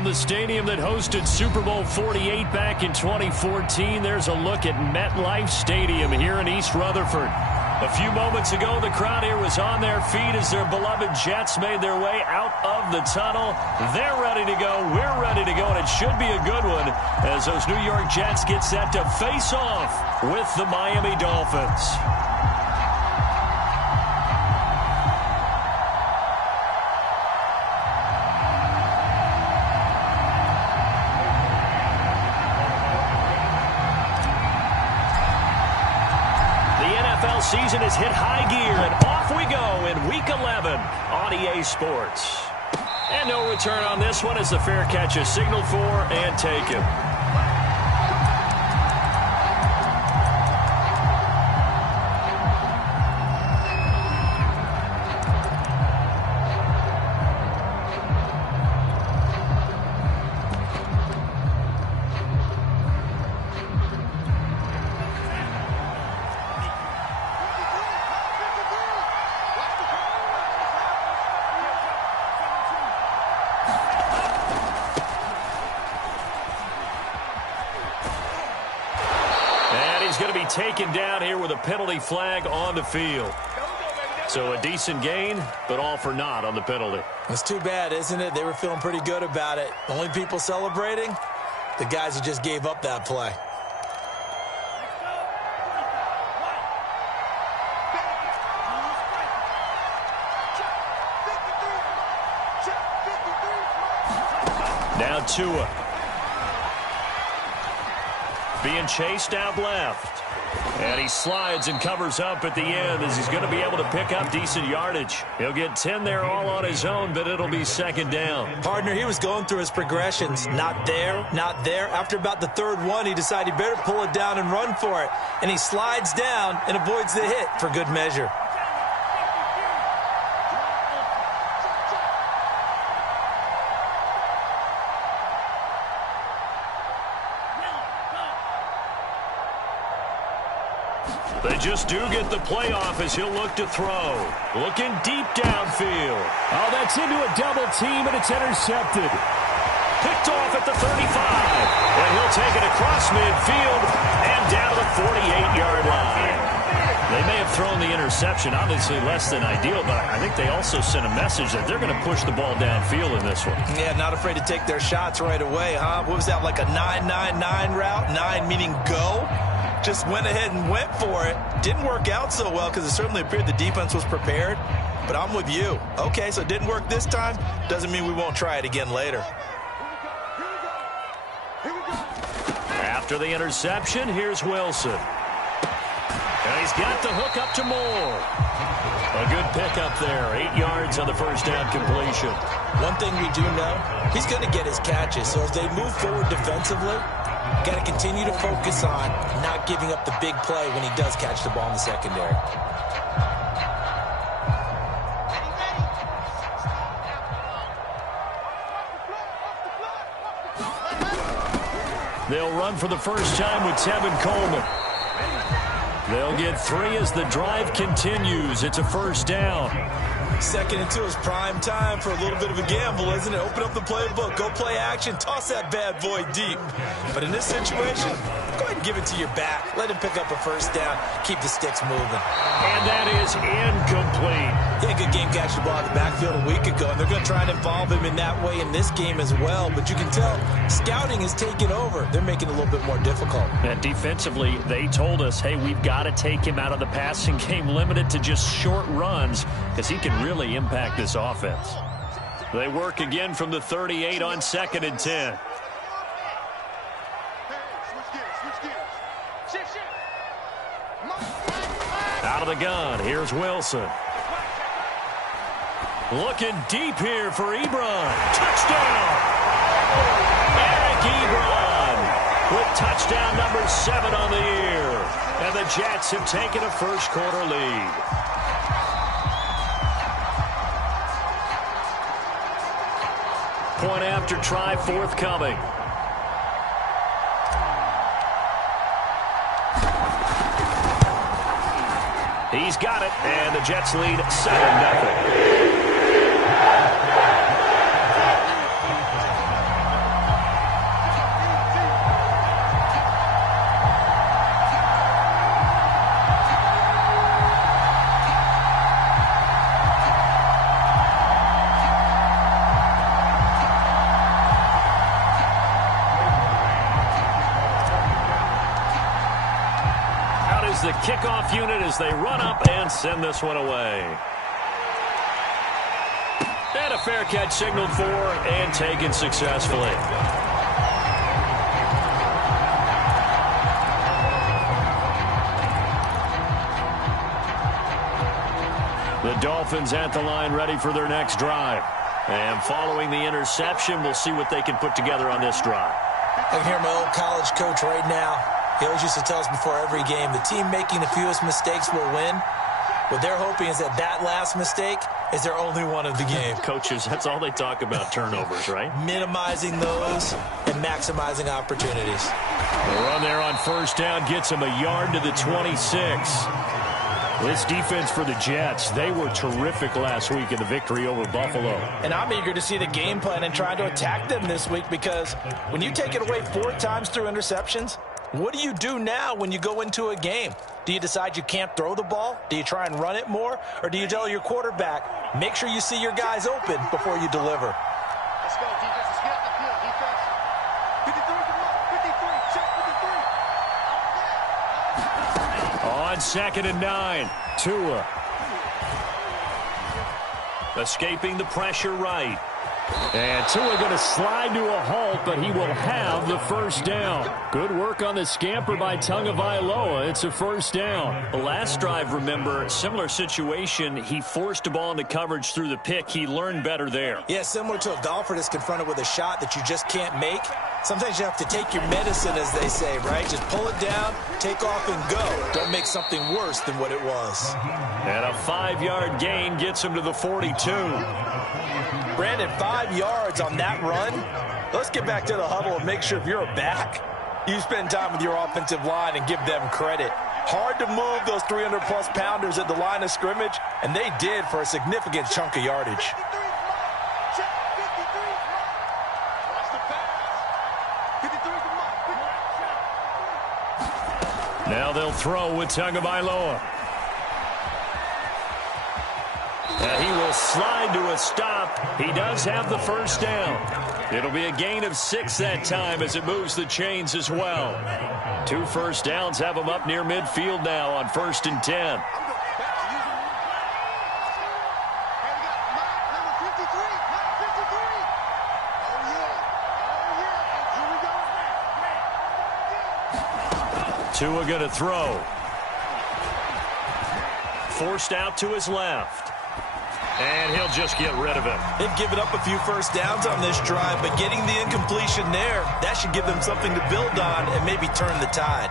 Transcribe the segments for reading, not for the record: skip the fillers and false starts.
From the stadium that hosted Super Bowl 48 back in 2014, there's a look at MetLife Stadium here in East Rutherford. A few moments ago, the crowd here was on their feet as their beloved Jets made their way out of the tunnel. They're ready to go. We're ready to go, and it should be a good one as those New York Jets get set to face off with the Miami Dolphins. Season has hit high gear, and off we go in Week 11 on EA Sports. And no return on this one as the fair catch is signaled for and taken. Taken down here with a penalty flag on the field. So a decent gain, but all for naught on the penalty. It's too bad, isn't it? They were feeling pretty good about it. Only people celebrating, the guys who just gave up that play. Now Tua. Being chased out left. And he slides and covers up at the end as he's going to be able to pick up decent yardage. He'll get 10 there all on his own, but it'll be second down. Partner, he was going through his progressions. Not there, not there. After about the third one, he decided he better pull it down and run for it. And he slides down and avoids the hit for good measure. They just do get the playoff as he'll look to throw. Looking deep downfield. Oh, that's into a double team, and it's intercepted. Picked off at the 35. And he'll take it across midfield and down to the 48-yard line. They may have thrown the interception, obviously less than ideal, but I think they also sent a message that they're going to push the ball downfield in this one. Yeah, not afraid to take their shots right away, huh? What was that, like a 9-9-9 route? 9 meaning go? Just went ahead and went for it. Didn't work out so well because it certainly appeared the defense was prepared. But I'm with you. Okay, so it didn't work this time. Doesn't mean we won't try it again later. After the interception, here's Wilson. And he's got the hook up to Moore. A good pickup there. 8 yards on the first down completion. One thing we do know, he's going to get his catches. So as they move forward defensively, got to continue to focus on not giving up the big play when he does catch the ball in the secondary. They'll run for the first time with Tevin Coleman. They'll get 3 as the drive continues. It's a first down. 2nd and 2 is prime time for a little bit of a gamble, isn't it? Open up the playbook, go play action, toss that bad boy deep. But in this situation, go ahead and give it to your back. Let him pick up a first down, keep the sticks moving. And that is incomplete. Yeah, good game catching the ball in the backfield a week ago, and they're going to try and involve him in that way in this game as well. But you can tell scouting is taking over. They're making it a little bit more difficult. And defensively, they told us, hey, we've got to take him out of the passing game, limited to just short runs, because he can really impact this offense. They work again from the 38 on 2nd and 10. Out of the gun, here's Wilson. Looking deep here for Ebron. Touchdown! Eric Ebron with touchdown number 7 on the year. And the Jets have taken a first-quarter lead. Point after try forthcoming. He's got it, and the Jets lead 7-0. is the kickoff unit as they run up and send this one away. And a fair catch signaled for and taken successfully. The Dolphins at the line ready for their next drive. And following the interception, we'll see what they can put together on this drive. I can hear my old college coach right now. He always used to tell us before every game, the team making the fewest mistakes will win. What they're hoping is that that last mistake is their only one of the game. Coaches, that's all they talk about, turnovers, right? Minimizing those and maximizing opportunities. The run there on first down gets him a yard to the 26. This defense for the Jets, they were terrific last week in the victory over Buffalo. And I'm eager to see the game plan and try to attack them this week, because when you take it away 4 times through interceptions, what do you do now when you go into a game? Do you decide you can't throw the ball? Do you try and run it more? Or do you tell your quarterback, make sure you see your guys open before you deliver? Let's go, defense. Let's get out the field, defense. 53, come on. 53, check 53. On 2nd and 9, Tua. Escaping the pressure right. And Tua going to slide to a halt, but he will have the first down. Good work on the scamper by Tagovailoa. It's a first down. The last drive, remember, similar situation. He forced a ball into coverage through the pick. He learned better there. Yeah, similar to a golfer that's confronted with a shot that you just can't make. Sometimes you have to take your medicine, as they say, right? Just pull it down, take off, and go. Don't make something worse than what it was. And a 5-yard gain gets him to the 42. Brandon, 5 yards on that run. Let's get back to the huddle and make sure if you're a back, you spend time with your offensive line and give them credit. Hard to move those 300-plus pounders at the line of scrimmage, and they did for a significant chunk of yardage. Now they'll throw with Tagovailoa. And he will slide to a stop. He does have the first down. It'll be a gain of 6 that time as it moves the chains as well. 2 first downs have him up near midfield now on 1st and 10. Tua going to throw. Forced out to his left. And he'll just get rid of it. They've given up a few first downs on this drive, but getting the incompletion there, that should give them something to build on and maybe turn the tide.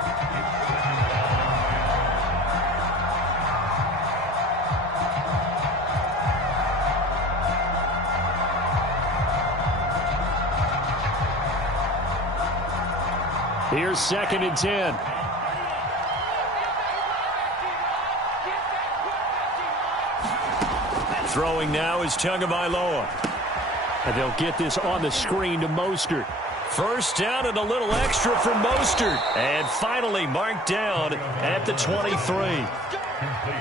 Here's 2nd and 10. Throwing now is Tagovailoa. And they'll get this on the screen to Mostert. First down and a little extra from Mostert. And finally marked down at the 23.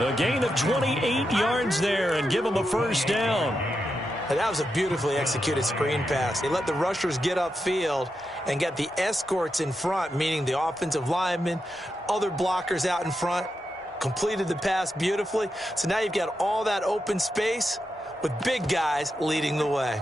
A gain of 28 yards there and give them a first down. And that was a beautifully executed screen pass. They let the rushers get upfield and get the escorts in front, meaning the offensive linemen, other blockers out in front. Completed the pass beautifully. So now you've got all that open space with big guys leading the way.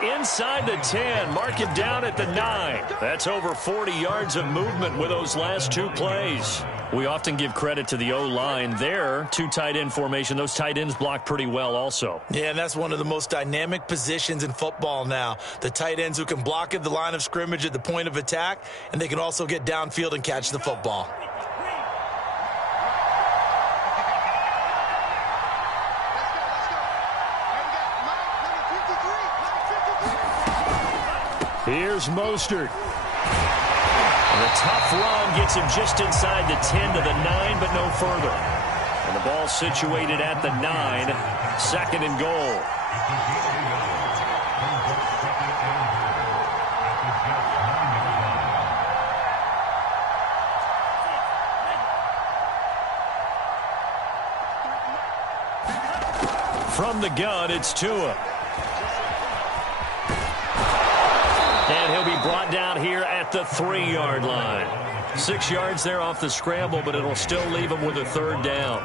Inside the 10, mark it down at the 9. That's over 40 yards of movement with those last 2 plays. We often give credit to the O-line there. 2 tight end formation. Those tight ends block pretty well also. Yeah, and that's one of the most dynamic positions in football now. The tight ends who can block at the line of scrimmage at the point of attack, and they can also get downfield and catch the football. Here's Mostert. And a tough run gets him just inside the 10 to the 9, but no further. And the ball situated at the 9, 2nd and goal. From the gun, it's Tua. And he'll be brought down here at the 3-yard line. 6 yards there off the scramble, but it'll still leave him with a 3rd down.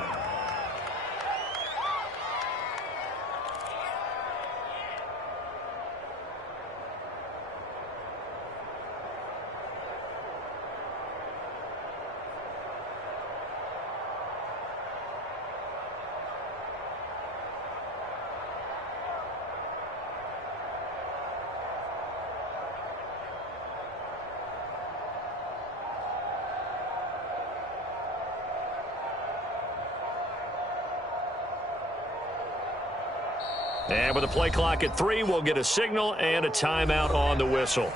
And with the play clock at 3, we'll get a signal and a timeout on the whistle.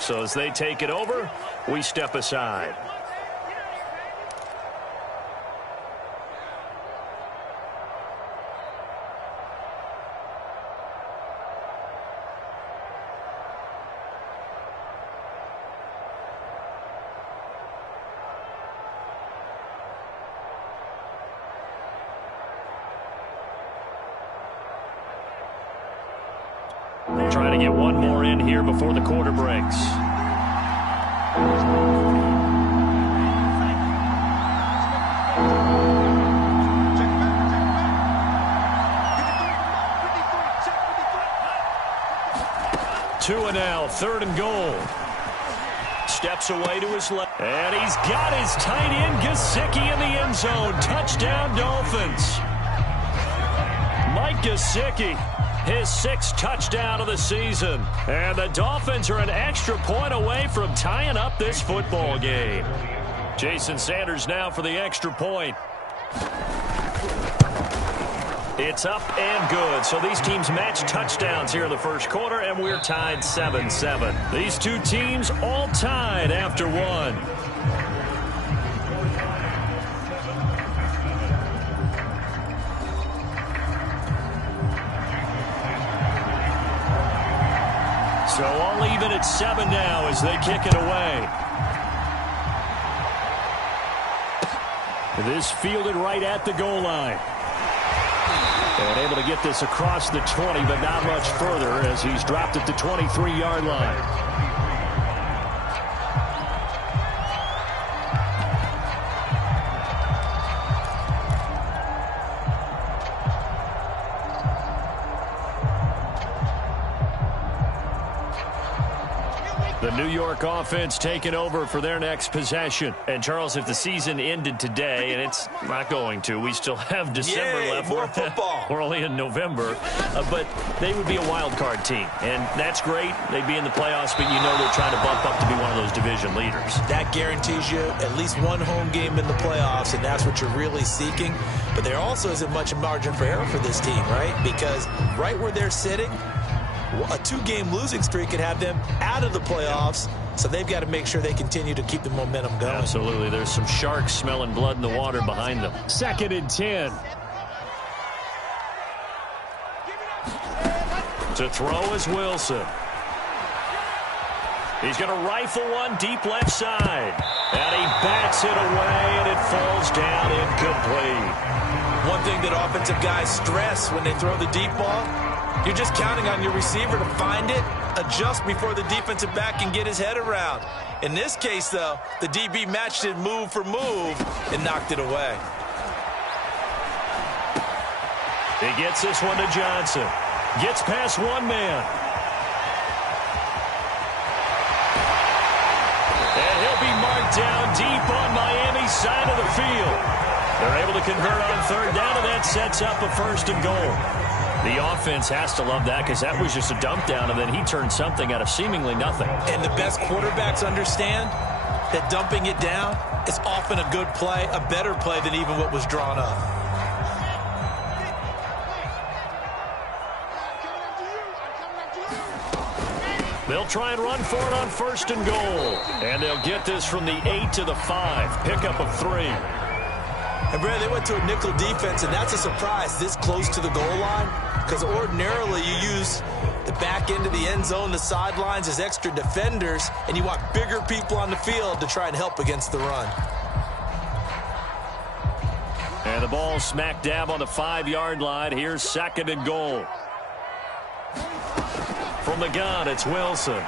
So as they take it over, we step aside. Trying to get one more in here before the quarter breaks. Tua now, 3rd and goal. Steps away to his left. And he's got his tight end, Gesicki, in the end zone. Touchdown, Dolphins. Mike Gesicki, his 6th touchdown of the season. And the Dolphins are an extra point away from tying up this football game. Jason Sanders now for the extra point. It's up and good. So these teams match touchdowns here in the first quarter, and we're tied 7-7. These two teams all tied after one. So all even at 7 now as they kick it away. This fielded right at the goal line. And able to get this across the 20, but not much further as he's dropped at the 23-yard line. The New York offense taking over for their next possession. And, Charles, if the season ended today, and it's not going to, we still have December left. More football. We're only in November. But they would be a wild card team. And that's great. They'd be in the playoffs, but you know they're trying to bump up to be one of those division leaders. That guarantees you at least one home game in the playoffs, and that's what you're really seeking. But there also isn't much margin for error for this team, right? Because right where they're sitting, a 2-game losing streak could have them out of the playoffs, so they've got to make sure they continue to keep the momentum going. Absolutely. There's some sharks smelling blood in the water behind them. 2nd and 10. To throw is Wilson. He's going to rifle one deep left side. And he bats it away, and it falls down incomplete. One thing that offensive guys stress when they throw the deep ball, you're just counting on your receiver to find it, adjust before the defensive back can get his head around. In this case, though, the DB matched it move for move and knocked it away. He gets this one to Johnson. Gets past one man. And he'll be marked down deep on Miami's side of the field. They're able to convert on 3rd down, and that sets up a 1st and goal. The offense has to love that because that was just a dump down, and then he turned something out of seemingly nothing. And the best quarterbacks understand that dumping it down is often a good play, a better play than even what was drawn up. They'll try and run for it on 1st and goal. And they'll get this from the 8 to the 5. Pickup of 3. And, Brad, they went to a nickel defense, and that's a surprise this close to the goal line because ordinarily you use the back end of the end zone, the sidelines as extra defenders, and you want bigger people on the field to try and help against the run. And the ball smack dab on the 5-yard line. Here's 2nd and goal. From the gun, it's Wilson.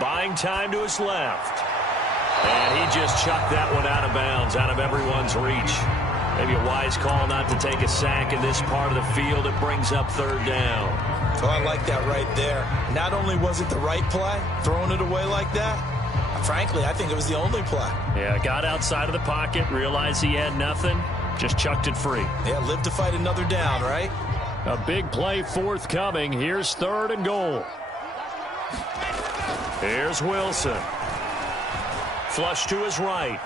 Buying time to his left. And he just chucked that one out of bounds, out of everyone's reach. Maybe a wise call not to take a sack in this part of the field. It brings up 3rd down. Oh, I like that right there. Not only was it the right play, throwing it away like that, frankly, I think it was the only play. Yeah, got outside of the pocket, realized he had nothing, just chucked it free. Yeah, live to fight another down, right? A big play forthcoming. Here's 3rd and goal. Here's Wilson. Flush to his right.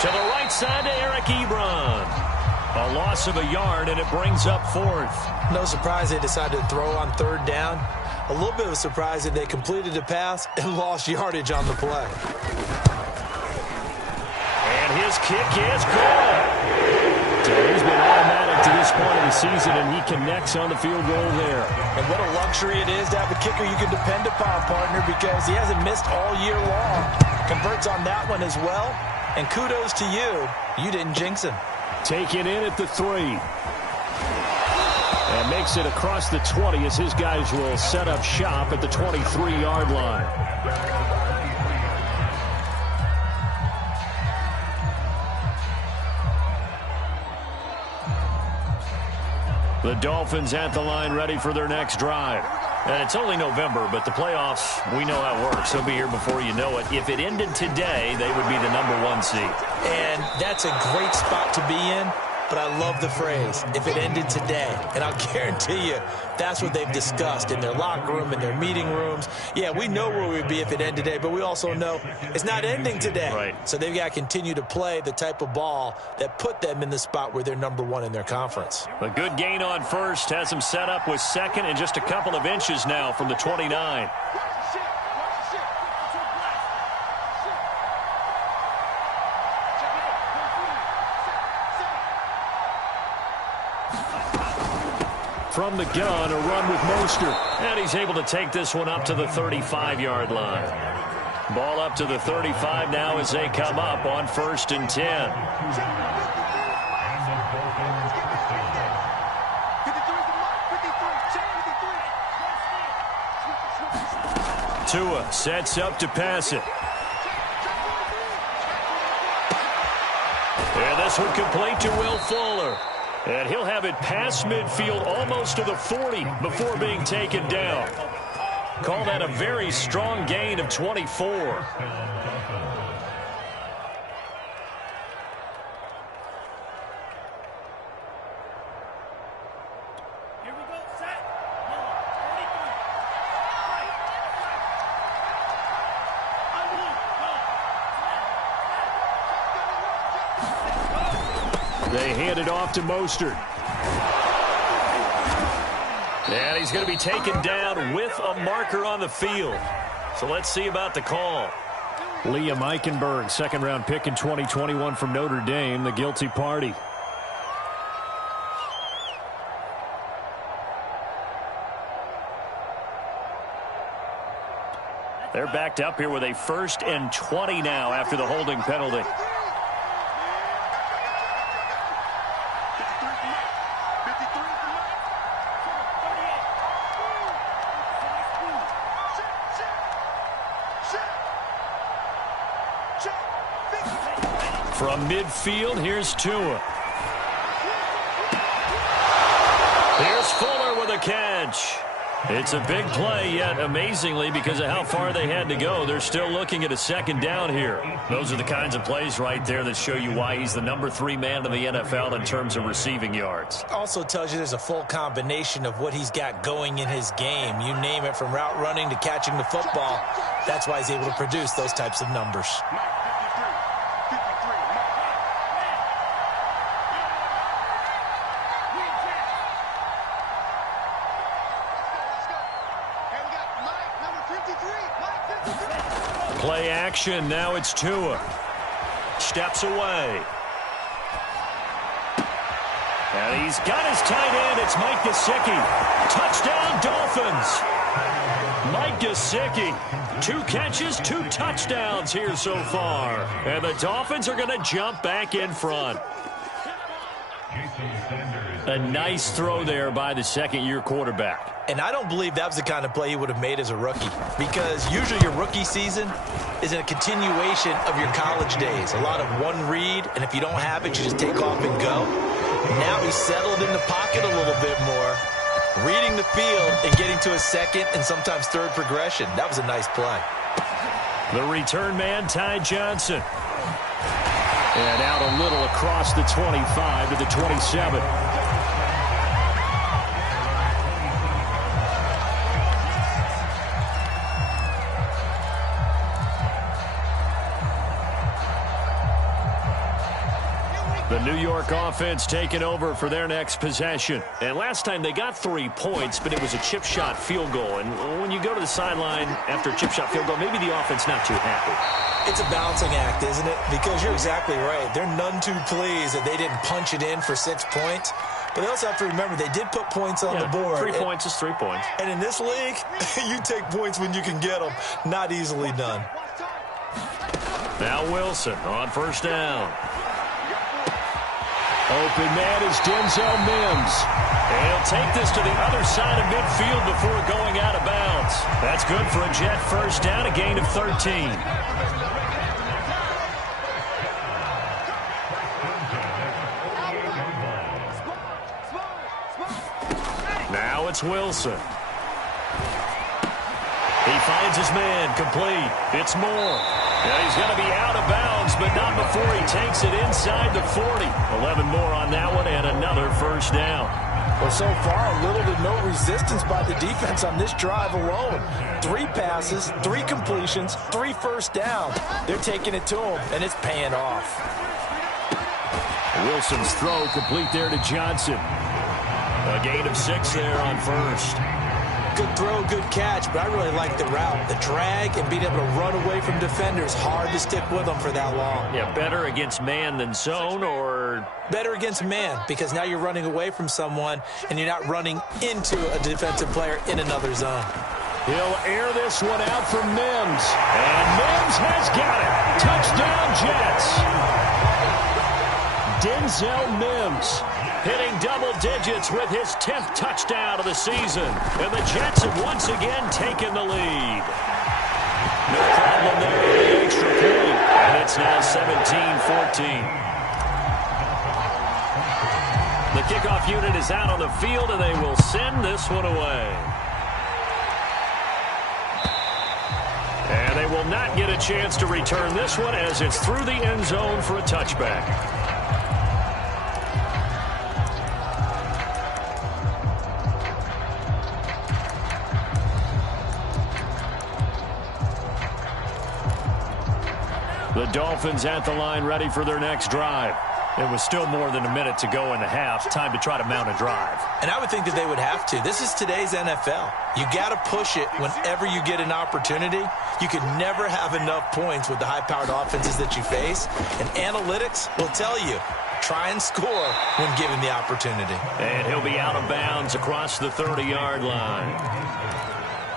To the right side to Eric Ebron. A loss of a yard, and it brings up 4th. No surprise they decided to throw on 3rd down. A little bit of a surprise that they completed the pass and lost yardage on the play. And his kick is good. So he's been automatic to this point of the season, and he connects on the field goal there. And what a luxury it is to have a kicker you can depend upon, partner, because he hasn't missed all year long. Converts on that one as well. And kudos to you. You didn't jinx him. Taken in at the 3. And makes it across the 20 as his guys will set up shop at the 23-yard line. The Dolphins at the line ready for their next drive. And it's only November, but the playoffs, we know how it works. They'll be here before you know it. If it ended today, they would be the #1 seed. And that's a great spot to be in, but I love the phrase, if it ended today. And I'll guarantee you, that's what they've discussed in their locker room, in their meeting rooms. Yeah, we know where we'd be if it ended today, but we also know it's not ending today. Right. So they've got to continue to play the type of ball that put them in the spot where they're #1 in their conference. A good gain on first has them set up with 2nd and just a couple of inches now from the 29. From the gun, a run with Mostert. And he's able to take this one up to the 35-yard line. Ball up to the 35 now as they come up on 1st and 10. Tua sets up to pass it. And this one complete to Will Fuller. And he'll have it past midfield almost to the 40 before being taken down. Call that a very strong gain of 24. They hand it off to Mostert. And he's going to be taken down with a marker on the field. So let's see about the call. Liam Eichenberg, 2nd-round pick in 2021 from Notre Dame, the guilty party. They're backed up here with a 1st and 20 now after the holding penalty. From midfield, here's Tua. Here's Fuller with a catch. It's a big play, yet amazingly, because of how far they had to go, they're still looking at a 2nd down here. Those are the kinds of plays right there that show you why he's the #3 man in the NFL in terms of receiving yards. Also tells you there's a full combination of what he's got going in his game. You name it, from route running to catching the football. That's why he's able to produce those types of numbers. Play action. Now it's Tua. Steps away. And he's got his tight end. It's Mike Gesicki. Touchdown, Dolphins. Mike Gesicki, 2 catches, 2 touchdowns here so far. And the Dolphins are going to jump back in front. A nice throw there by the second-year quarterback. And I don't believe that was the kind of play he would have made as a rookie, because usually your rookie season is a continuation of your college days. A lot of one read, and if you don't have it, you just take off and go. Now he's settled in the pocket a little bit more, reading the field and getting to a second and sometimes third progression. That was a nice play. The return man, Ty Johnson. And out a little across the 25 to the 27. The New York offense taking over for their next possession. And last time they got 3 points, but it was a chip shot field goal. And when you go to the sideline after a chip shot field goal, maybe the offense not too happy. It's a balancing act, isn't it? Because you're exactly right. They're none too pleased that they didn't punch it in for 6 points. But they also have to remember they did put points on the board. 3 points is 3 points. And in this league, you take points when you can get them. Not easily done. Now Wilson on first down. Open man is Denzel Mims. And he'll take this to the other side of midfield before going out of bounds. That's good for a Jet first down, a gain of 13. Now it's Wilson. He finds his man, complete. It's Moore. Now he's going to be out of bounds, but not before he takes it inside the 40. 11 more on that one and another first down. Well, so far, little to no resistance by the defense on this drive alone. 3 passes, 3 completions, 3 first downs. They're taking it to him, and it's paying off. Wilson's throw complete there to Johnson. A gain of 6 there on first. Good throw, good catch, but I really like the route. The drag and being able to run away from defenders, hard to stick with them for that long. Yeah, better against man than zone, or? Better against man, because now you're running away from someone and you're not running into a defensive player in another zone. He'll air this one out for Mims. And Mims has got it. Touchdown, Jets. Denzel Mims hitting double digits with his 10th touchdown of the season. And the Jets have once again taken the lead. No problem there with the extra point. And it's now 17-14. The kickoff unit is out on the field, and they will send this one away. And they will not get a chance to return this one as it's through the end zone for a touchback. The Dolphins at the line ready for their next drive. It was still more than a minute to go in the half. Time to try to mount a drive. And I would think that they would have to. This is today's NFL. You got to push it whenever you get an opportunity. You can never have enough points with the high-powered offenses that you face. And analytics will tell you, try and score when given the opportunity. And he'll be out of bounds across the 30-yard line.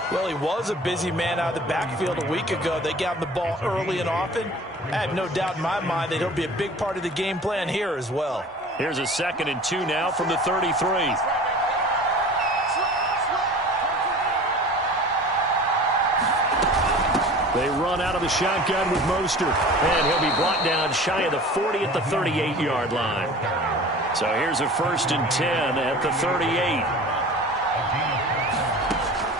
Well, he was a busy man out of the backfield a week ago. They got him the ball early and often. I have no doubt in my mind that he'll be a big part of the game plan here as well. Here's a 2nd and 2 now from the 33. They run out of the shotgun with Mostert. And he'll be brought down shy of the 40 at the 38-yard line. So here's a 1st and 10 at the 38.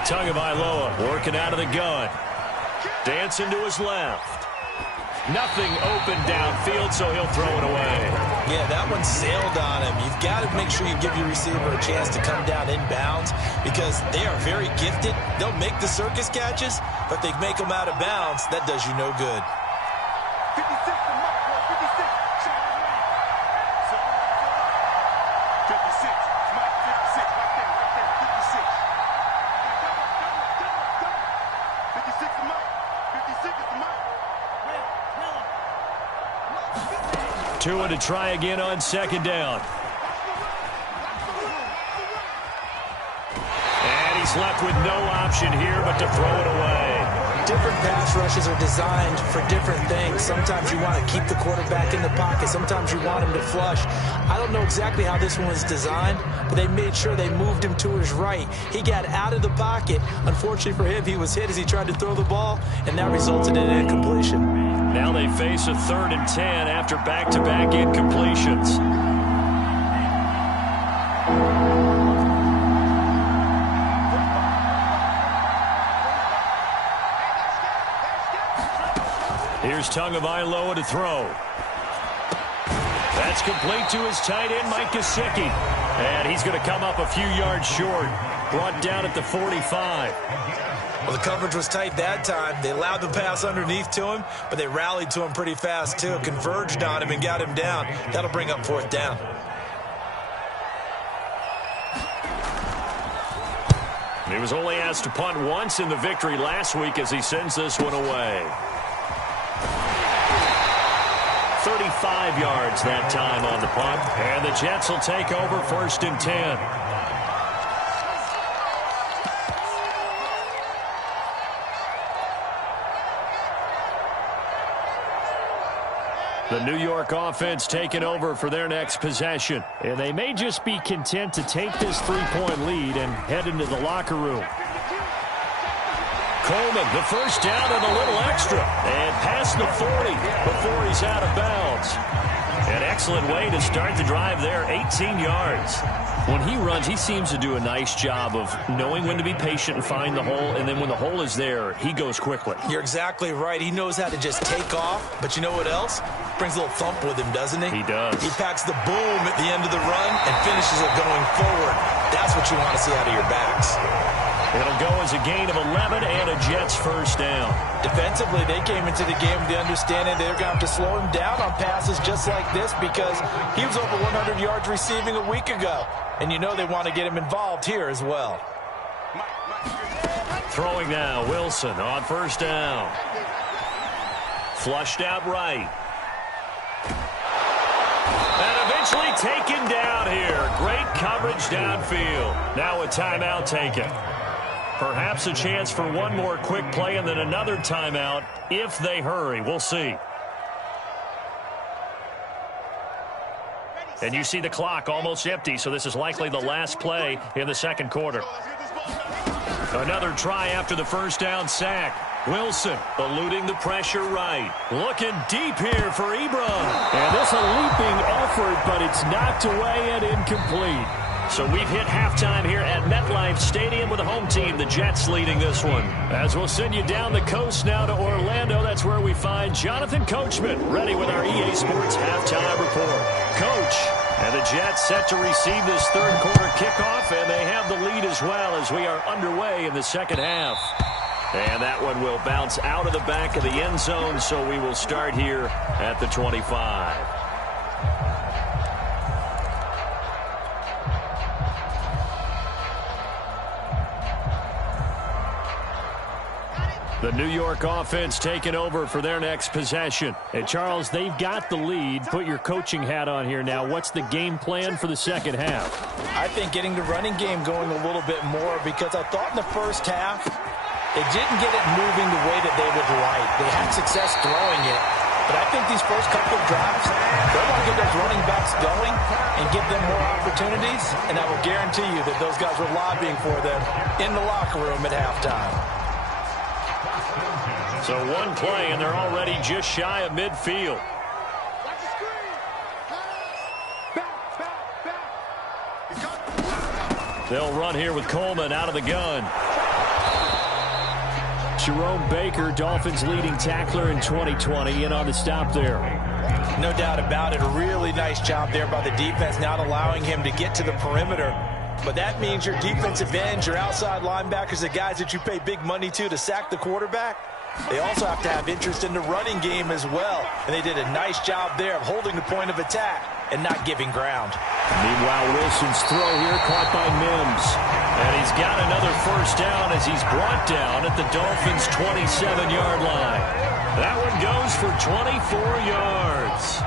Tagovailoa working out of the gun. Dancing to his left. Nothing open downfield, so he'll throw it away. Yeah, that one sailed on him. You've got to make sure you give your receiver a chance to come down inbounds because they are very gifted. They'll make the circus catches, but they make them out of bounds. That does you no good. 56 to Mike, 56. 56. Mike, 56. Right there, 56. 56 to Mike. 56 is to Mike. Tua to try again on 2nd down. And he he's left with no option here but to throw it away. Different pass rushes are designed for different things. Sometimes you want to keep the quarterback in the pocket. Sometimes you want him to flush. I don't know exactly how this one was designed, but they made sure they moved him to his right. He got out of the pocket. Unfortunately for him, he was hit as he tried to throw the ball, and that resulted in an incompletion. Now they face a 3rd and 10 after back-to-back incompletions. Here's Tagovailoa to throw. That's complete to his tight end, Mike Gesicki. And he's going to come up a few yards short. Brought down at the 45. Well, the coverage was tight that time. They allowed the pass underneath to him, but they rallied to him pretty fast, too. Converged on him and got him down. That'll bring up 4th down. He was only asked to punt once in the victory last week as he sends this one away. 35 yards that time on the punt. And the Jets will take over 1st and 10. The New York offense taking over for their next possession. And they may just be content to take this 3-point lead and head into the locker room. Coleman, the first down and a little extra. And past the 40 before he's out of bounds. An excellent way to start the drive there, 18 yards. When he runs, he seems to do a nice job of knowing when to be patient and find the hole, and then when the hole is there, he goes quickly. You're exactly right. He knows how to just take off, but you know what else? Brings a little thump with him, doesn't he? He does. He packs the boom at the end of the run and finishes it going forward. That's what you want to see out of your backs. It'll go as a gain of 11 and a Jets first down. Defensively, they came into the game with the understanding they're going to have to slow him down on passes just like this because he was over 100 yards receiving a week ago. And you know they want to get him involved here as well. Throwing now, Wilson on first down. Flushed out right. And eventually taken down here. Great coverage downfield. Now a timeout taken. Perhaps a chance for one more quick play and then another timeout if they hurry. We'll see. And you see the clock almost empty, so this is likely the last play in the second quarter. Another try after the first down sack. Wilson eluding the pressure right. Looking deep here for Ebron. And this a leaping effort, but it's knocked away and incomplete. So we've hit halftime here at MetLife Stadium with the home team, the Jets, leading this one. As we'll send you down the coast now to Orlando, that's where we find Jonathan Coachman ready with our EA Sports halftime report. Coach, and the Jets set to receive this third quarter kickoff, and they have the lead as well as we are underway in the second half. And that one will bounce out of the back of the end zone, so we will start here at the 25. The New York offense taking over for their next possession. And Charles, they've got the lead. Put your coaching hat on here now. What's the game plan for the second half? I think getting the running game going a little bit more because I thought in the first half they didn't get it moving the way that they would like. They had success throwing it. But I think these first couple of drives, they want to get those running backs going and give them more opportunities. And I will guarantee you that those guys were lobbying for them in the locker room at halftime. So one play, and they're already just shy of midfield. They'll run here with Coleman out of the gun. Jerome Baker, Dolphins leading tackler in 2020, in on the stop there. No doubt about it. A really nice job there by the defense, not allowing him to get to the perimeter. But that means your defensive ends, your outside linebackers, the guys that you pay big money to sack the quarterback, they also have to have interest in the running game as well. And they did a nice job there of holding the point of attack and not giving ground. Meanwhile, Wilson's throw here caught by Mims. And he's got another first down as he's brought down at the Dolphins' 27-yard line. That one goes for 24 yards.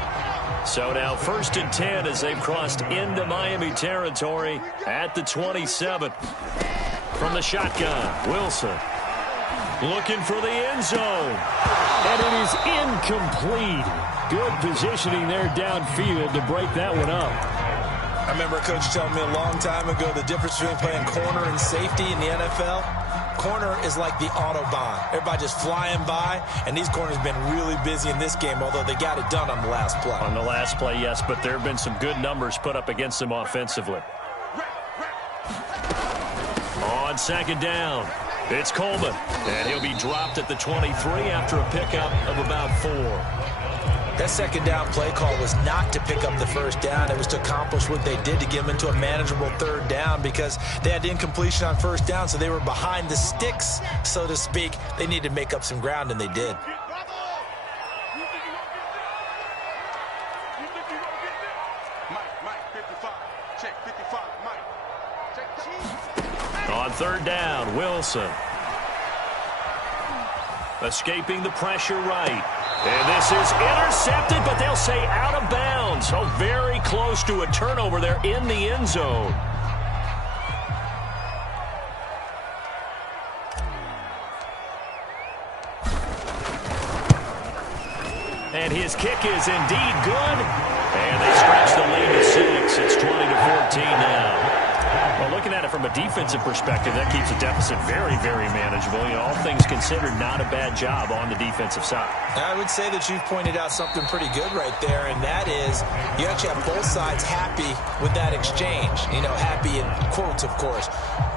So now 1st and 10 as they've crossed into Miami territory at the 27. From the shotgun, Wilson looking for the end zone. And it is incomplete. Good positioning there downfield to break that one up. I remember a coach telling me a long time ago the difference between playing corner and safety in the NFL. Corner is like the Autobahn. Everybody just flying by, and these corners have been really busy in this game, although they got it done on the last play. On the last play, yes, but there have been some good numbers put up against them offensively. On second down, it's Coleman, and he'll be dropped at the 23 after a pickup of about 4. That second down play call was not to pick up the first down. It was to accomplish what they did to get them into a manageable third down because they had incompletion on first down, so they were behind the sticks, so to speak. They needed to make up some ground, and they did. On third down, Wilson. Escaping the pressure right. And this is intercepted, but they'll say out of bounds. So very close to a turnover there in the end zone. And his kick is indeed good. And they stretch the lead to 6. It's 20-14 now. Well, looking at it from a defensive perspective, that keeps the deficit very, very manageable. You know, all things considered, not a bad job on the defensive side. I would say that you've pointed out something pretty good right there, and that is you actually have both sides happy with that exchange. You know, happy in quotes, of course.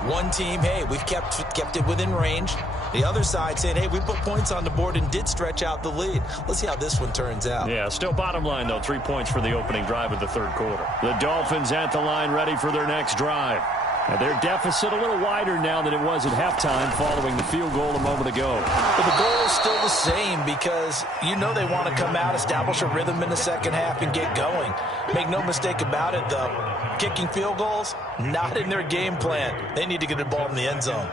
One team, hey, we've kept it within range. The other side saying, hey, we put points on the board and did stretch out the lead. Let's see how this one turns out. Yeah, still bottom line, though, 3 points for the opening drive of the third quarter. The Dolphins at the line ready for their next drive. And their deficit a little wider now than it was at halftime following the field goal a moment ago. But the goal is still the same because you know they want to come out, establish a rhythm in the second half, and get going. Make no mistake about it, though. Kicking field goals, not in their game plan. They need to get the ball in the end zone.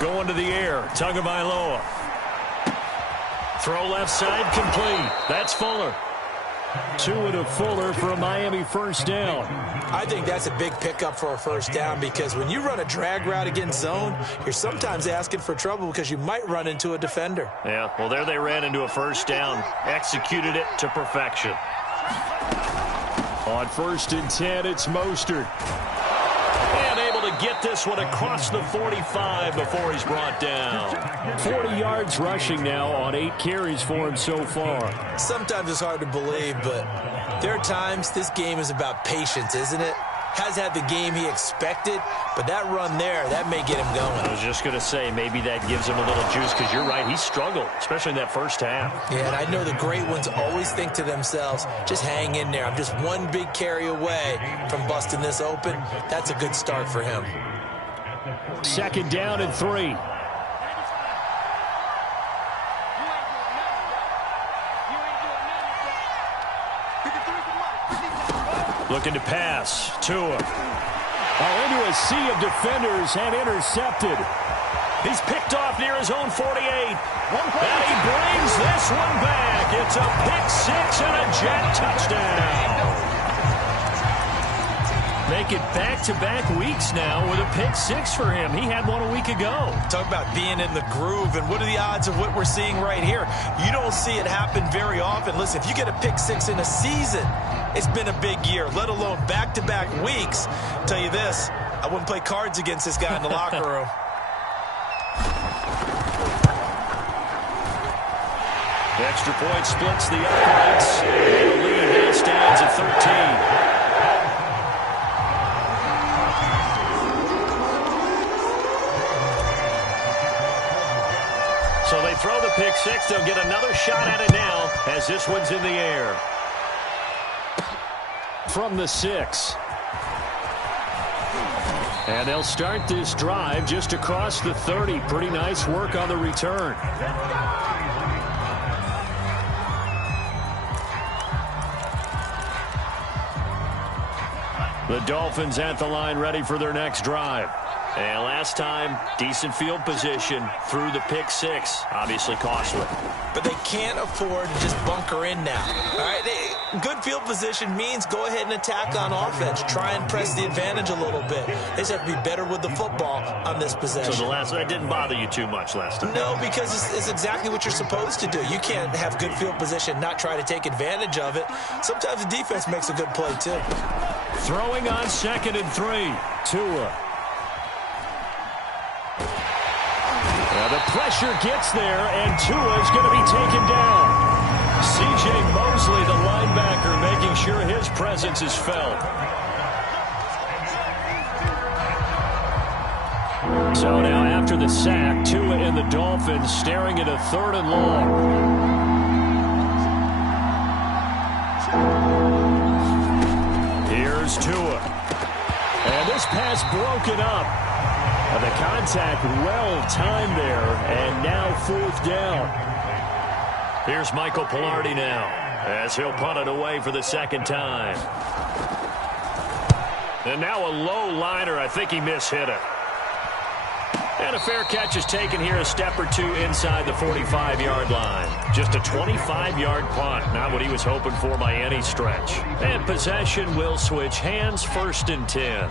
Going to the air, Tagovailoa. Throw left side, complete. That's Fuller. 2 to Fuller for a Miami first down. I think that's a big pickup for a first down because when you run a drag route against zone, you're sometimes asking for trouble because you might run into a defender. Yeah, well, there they ran into a first down. Executed it to perfection. On 1st and 10, it's Mostert. And able to get this one across the 45 before he's brought down. 40 yards rushing now on 8 carries for him so far. Sometimes it's hard to believe, but there are times this game is about patience, isn't it? Has had the game he expected, but that run there, that may get him going. I was just going to say, maybe that gives him a little juice because you're right, he struggled, especially in that first half. Yeah, and I know the great ones always think to themselves, just hang in there. I'm just one big carry away from busting this open. That's a good start for him. 2nd down and 3. Looking to pass. Tua. Into a sea of defenders and intercepted. He's picked off near his own 48. And he brings this one back. It's a pick 6 and a jet touchdown. Make it back-to-back weeks now with a pick 6 for him. He had one a week ago. Talk about being in the groove, and what are the odds of what we're seeing right here? You don't see it happen very often. Listen, if you get a pick 6 in a season, it's been a big year, let alone back-to-back weeks. I'll tell you this, I wouldn't play cards against this guy in the locker room. The extra point splits the uprights, and the lead now stands at 13. So they throw the pick 6. They'll get another shot at it now as this one's in the air. From the 6. And they'll start this drive just across the 30. Pretty nice work on the return. The Dolphins at the line ready for their next drive. And last time, decent field position through the pick six. Obviously costly. But they can't afford to just bunker in now. All right, good field position means go ahead and attack on offense. Try and press the advantage a little bit. They just have to be better with the football on this possession. So that didn't bother you too much last time? No, because it's exactly what you're supposed to do. You can't have good field position, not try to take advantage of it. Sometimes the defense makes a good play, too. Throwing on 2nd and 3. Tua. The pressure gets there, and Tua is going to be taken down. C.J. Mosley, the linebacker, making sure his presence is felt. So now after the sack, Tua and the Dolphins staring at a 3rd and long. Here's Tua. And this pass broken up. The contact well-timed there, and now 4th down. Here's Michael Pilardi now, as he'll punt it away for the 2nd time. And now a low liner. I think he mishit it. And a fair catch is taken here, a step or two inside the 45-yard line. Just a 25-yard punt, not what he was hoping for by any stretch. And possession will switch hands, 1st and 10.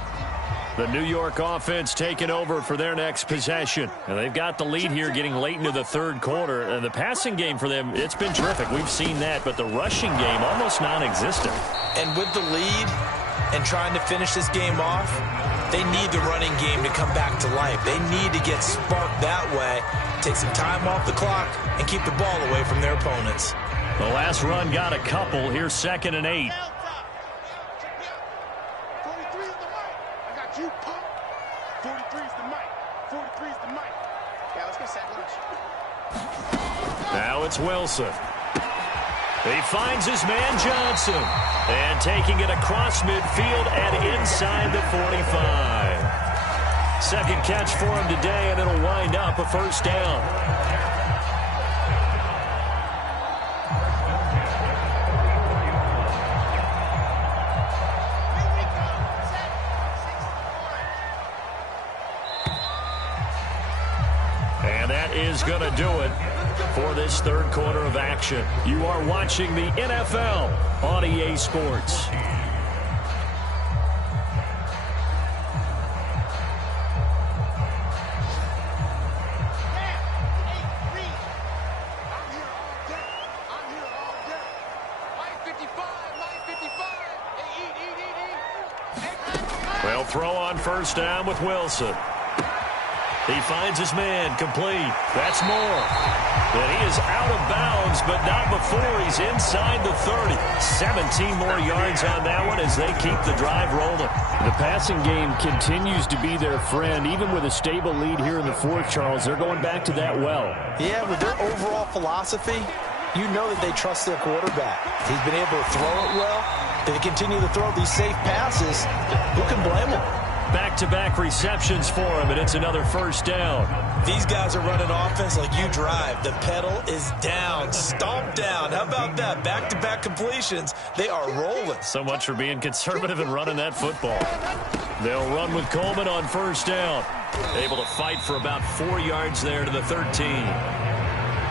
The New York offense taking over for their next possession. And they've got the lead here getting late into the 3rd quarter. And the passing game for them, it's been terrific. We've seen that. But the rushing game, almost non-existent. And with the lead and trying to finish this game off, they need the running game to come back to life. They need to get sparked that way, take some time off the clock, and keep the ball away from their opponents. The last run got a couple. Here's 2nd and 8. Now it's Wilson. He finds his man Johnson. And taking it across midfield and inside the 45. 2nd catch for him today, and it'll wind up a 1st down. And that is going to do it for this 3rd quarter of action. You are watching the NFL on EA Sports. Well, throw on 1st down with Wilson. He finds his man, complete. That's more. And he is out of bounds, but not before he's inside the 30. 17 more yards on that one as they keep the drive rolling. The passing game continues to be their friend. Even with a stable lead here in the 4th, Charles, they're going back to that well. Yeah, with their overall philosophy, you know that they trust their quarterback. He's been able to throw it well. They continue to throw these safe passes. Who can blame them? Back-to-back receptions for him, and it's another 1st down. These guys are running offense like you drive. The pedal is down, stomped down. How about that? Back-to-back completions. They are rolling. So much for being conservative and running that football. They'll run with Coleman on 1st down. Able to fight for about 4 yards there to the 13.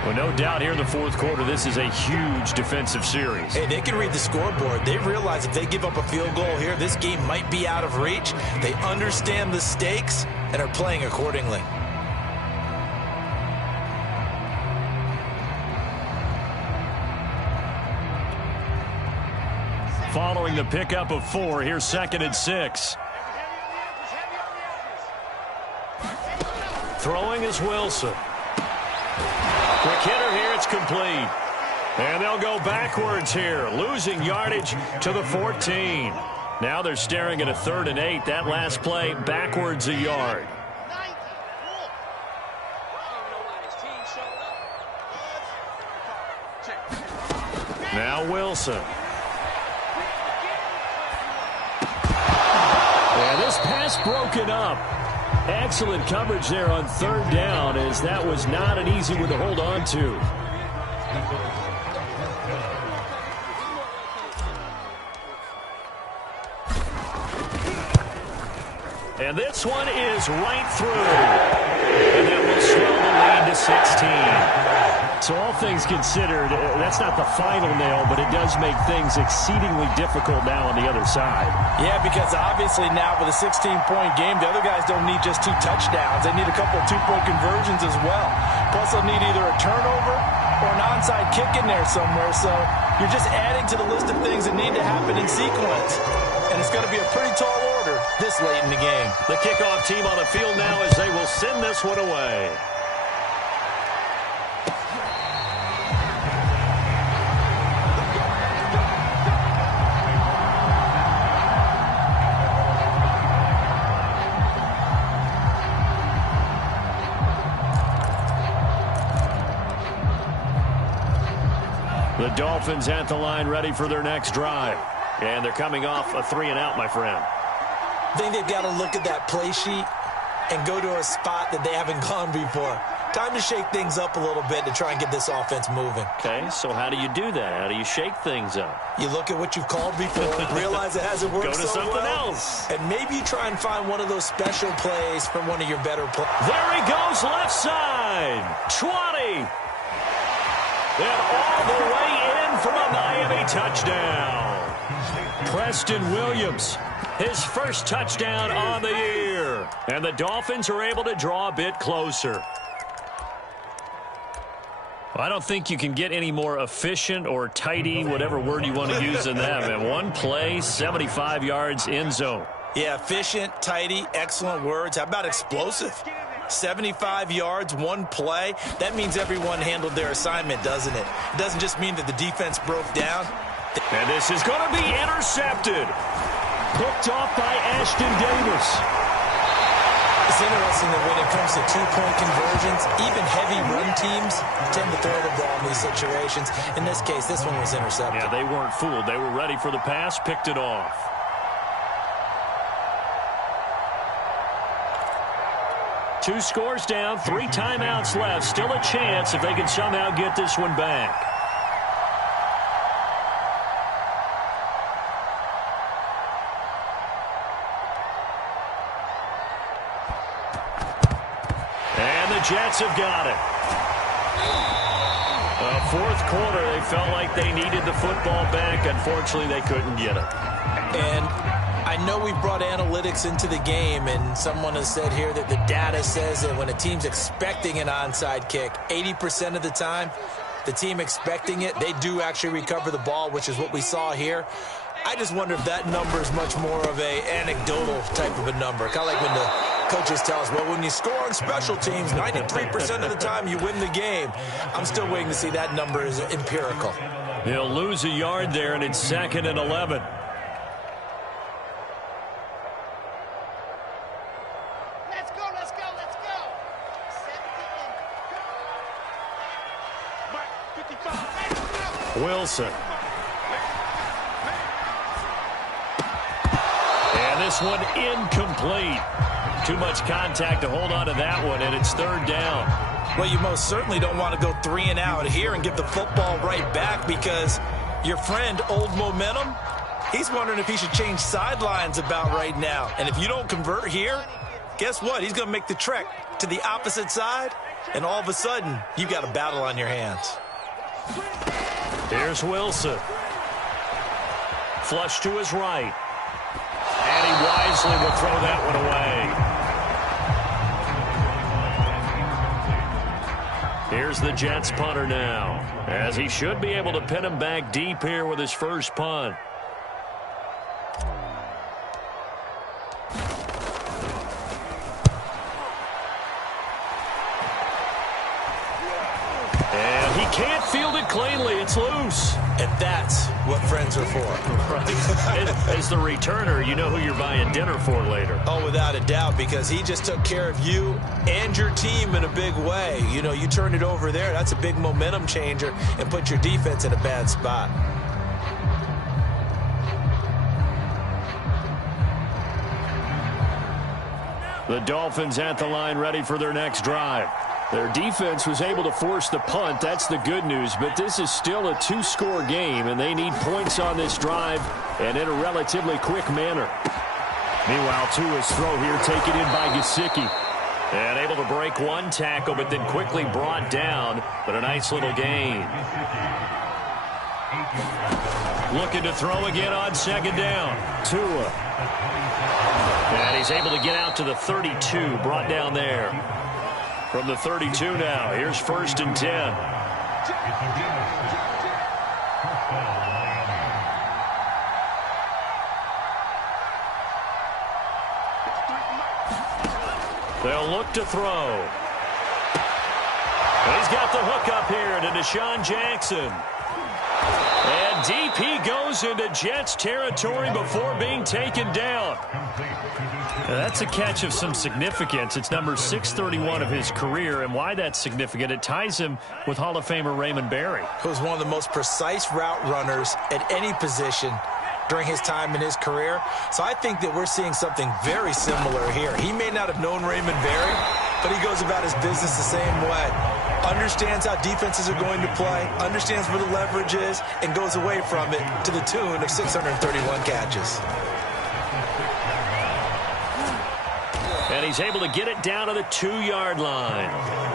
Well, no doubt here in the 4th quarter, this is a huge defensive series. Hey, they can read the scoreboard. They realize if they give up a field goal here, this game might be out of reach. They understand the stakes and are playing accordingly. Following the pickup of 4, here's 2nd and 6. Throwing is Wilson. Quick hitter here, it's complete. And they'll go backwards here, losing yardage to the 14. Now they're staring at a 3rd and 8. That last play, backwards a yard. Now Wilson. And this pass broken up. Excellent coverage there on 3rd down, as that was not an easy one to hold on to. And this one is right through. And that will swell the lead to 16. So all things considered, that's not the final nail, but it does make things exceedingly difficult now on the other side. Yeah, because obviously now with a 16-point game, the other guys don't need just 2 touchdowns. They need a couple of 2-point conversions as well. Plus they'll need either a turnover or an onside kick in there somewhere. So you're just adding to the list of things that need to happen in sequence. And it's going to be a pretty tall order this late in the game. The kickoff team on the field now as they will send this one away. The Dolphins at the line ready for their next drive. And they're coming off a 3-and-out, my friend. I think they've got to look at that play sheet and go to a spot that they haven't gone before. Time to shake things up a little bit to try and get this offense moving. Okay, so how do you do that? How do you shake things up? You look at what you've called before, realize it hasn't worked go to so something well, else. and maybe you try and find one of those special plays from one of your better players. There he goes, left side. 20. And all the way in for a Miami touchdown. Preston Williams, his first touchdown on the year. And the Dolphins are able to draw a bit closer. I don't think you can get any more efficient or tidy, whatever word you want to use in that. And one play, 75 yards, end zone. Yeah, efficient, tidy, excellent words. How about explosive? 75 yards, one play. That means everyone handled their assignment, doesn't it? It doesn't just mean that the defense broke down. And this is going to be intercepted. Picked off by Ashton Davis. It's interesting that when it comes to 2-point conversions, even heavy run teams tend to throw the ball in these situations. In this case, this one was intercepted. Yeah, they weren't fooled. They were ready for the pass, picked it off. Two scores down, 3 timeouts left. Still a chance if they can somehow get this one back. And the Jets have got it. Fourth quarter, they felt like they needed the football back. Unfortunately, they couldn't get it. And I know we brought analytics into the game, and someone has said here that the data says that when a team's expecting an onside kick, 80% of the time, the team expecting it, they do actually recover the ball, which is what we saw here. I just wonder if that number is much more of a anecdotal type of a number. Kind of like when the coaches tell us, well, when you score on special teams, 93% of the time you win the game. I'm still waiting to see that number is empirical. He'll lose a yard there, and it's 2nd and 11. Wilson. And this one incomplete. Too much contact to hold on to that one, and it's 3rd down. Well, you most certainly don't want to go 3 and out here and give the football right back, because your friend, Old Momentum, he's wondering if he should change sidelines about right now. And if you don't convert here, guess what? He's going to make the trek to the opposite side, and all of a sudden, you've got a battle on your hands. Here's Wilson. Flush to his right. And he wisely will throw that one away. Here's the Jets punter now, as he should be able to pin him back deep here with his first punt. Can't field it cleanly. It's loose. And that's what friends are for. Right. As the returner, you know who you're buying dinner for later. Oh, without a doubt, because he just took care of you and your team in a big way. You know, you turn it over there, that's a big momentum changer, and put your defense in a bad spot. The Dolphins at the line ready for their next drive. Their defense was able to force the punt. That's the good news. But this is still a 2-score game, and they need points on this drive and in a relatively quick manner. Meanwhile, to his throw here, taken in by Gesicki. And able to break one tackle, but then quickly brought down. But a nice little gain. Looking to throw again on second down. Tua. And he's able to get out to the 32, brought down there. From the 32 now, here's 1st and 10. They'll look to throw. He's got the hook up here to Deshaun Jackson. And deep he goes into Jets territory before being taken down. That's a catch of some significance. It's number 631 of his career, and why that's significant, it ties him with Hall of Famer Raymond Berry. Who's one of the most precise route runners at any position during his time in his career. So I think that we're seeing something very similar here. He may not have known Raymond Berry, but he goes about his business the same way. Understands how defenses are going to play, understands where the leverage is, and goes away from it to the tune of 631 catches. And he's able to get it down to the 2-yard line.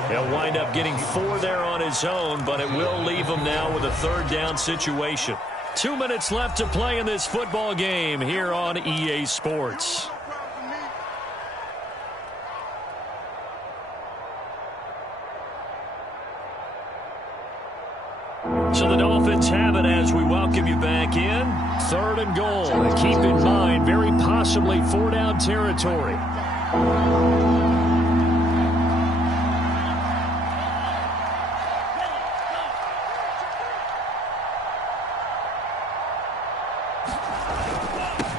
He'll wind up getting 4 there on his own, but it will leave him now with a 3rd down situation. 2 minutes left to play in this football game here on EA Sports. So the Dolphins have it as we welcome you back in. 3rd and goal. And keep in mind, very possibly 4-down territory.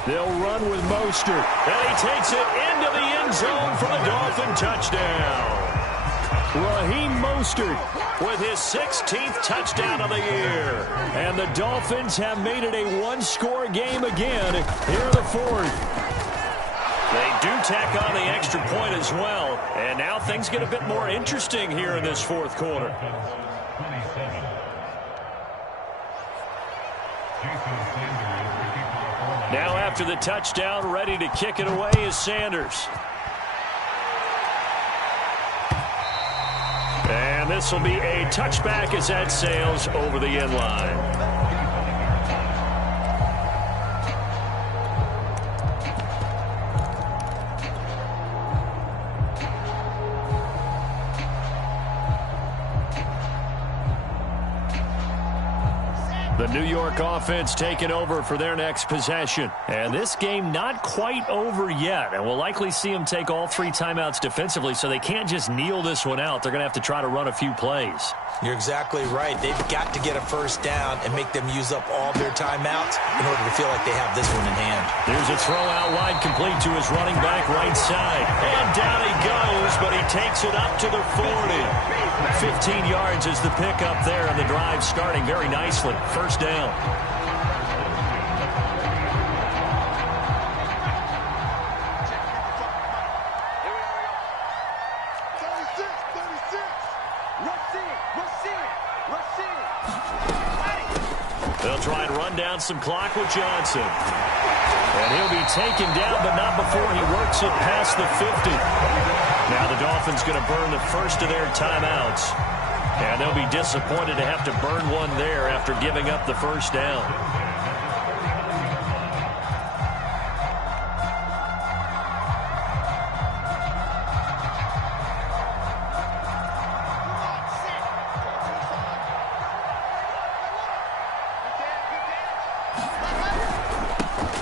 They'll run with Mostert. And he takes it into the end zone for the Dolphin touchdown. Raheem Mostert with his 16th touchdown of the year. And the Dolphins have made it a one-score game again here in the 4th. They do tack on the extra point as well. And now things get a bit more interesting here in this 4th quarter. Now after the touchdown, ready to kick it away is Sanders. And this will be a touchback as that sails over the end line. The New York offense taking over for their next possession. And this game not quite over yet. And we'll likely see them take all 3 timeouts defensively, so they can't just kneel this one out. They're going to have to try to run a few plays. You're exactly right. They've got to get a 1st down and make them use up all their timeouts in order to feel like they have this one in hand. There's a throw out wide complete to his running back right side. And down he goes, but he takes it up to the 40. 15 yards is the pickup there, and the drive starting very nicely. 1st down. They'll try and run down some clock with Johnson. And he'll be taken down, but not before he works it past the 50. Now the Dolphins going to burn the first of their timeouts. And they'll be disappointed to have to burn one there after giving up the 1st down.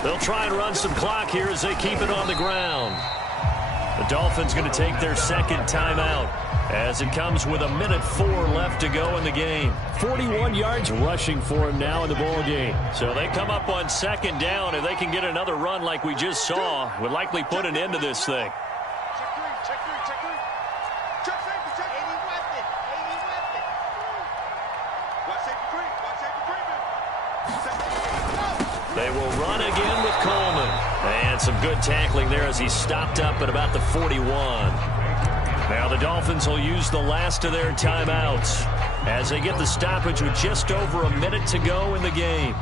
They'll try and run some clock here as they keep it on the ground. The Dolphins going to take their 2nd timeout as it comes with 1:04 left to go in the game. 41 yards rushing for him now in the ball game. So they come up on 2nd down. If they can get another run like we just saw, would likely put an end to this thing. They will run again with Coleman. And some good tackling there as he stopped up at about the 41. Now the Dolphins will use the last of their timeouts as they get the stoppage with just over a minute to go in the game.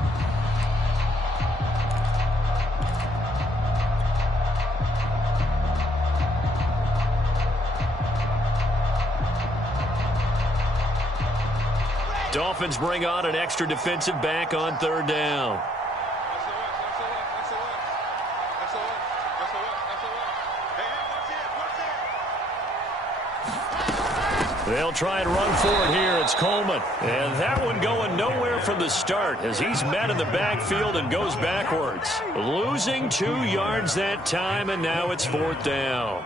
Dolphins bring on an extra defensive back on third down. They'll try and run for it here. It's Coleman. And that one going nowhere from the start as he's met in the backfield and goes backwards. Losing 2 yards that time, and now it's 4th down.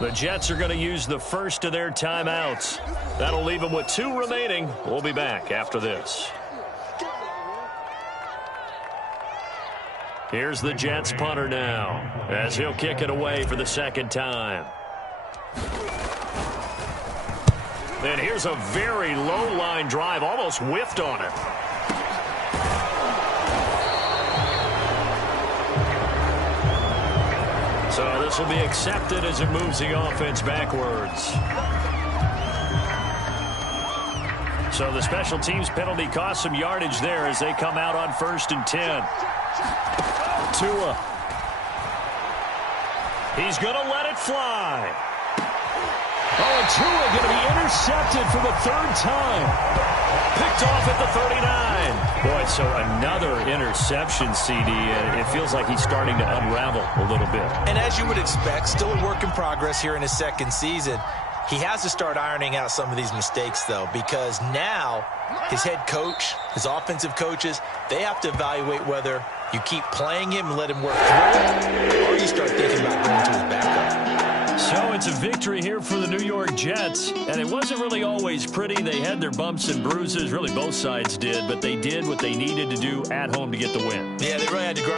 The Jets are going to use the first of their timeouts. That'll leave them with 2 remaining. We'll be back after this. Here's the Jets punter now as he'll kick it away for the 2nd time. And here's a very low line drive, almost whiffed on it. So this will be accepted as it moves the offense backwards. So the special teams penalty cost some yardage there as they come out on 1st and 10. Tua. He's going to let it fly. Oh, and Tua going to be intercepted for the 3rd time. Picked off at the 39. Boy, so another interception, CD, and it feels like he's starting to unravel a little bit. And as you would expect, still a work in progress here in his 2nd season. He has to start ironing out some of these mistakes, though, because now his head coach, his offensive coaches, they have to evaluate whether you keep playing him and let him work through it, or you start thinking about going to his backup. So it's a victory here for the New York Jets, and it wasn't really always pretty. They had their bumps and bruises, really both sides did, but they did what they needed to do at home to get the win. Yeah, they really had to grind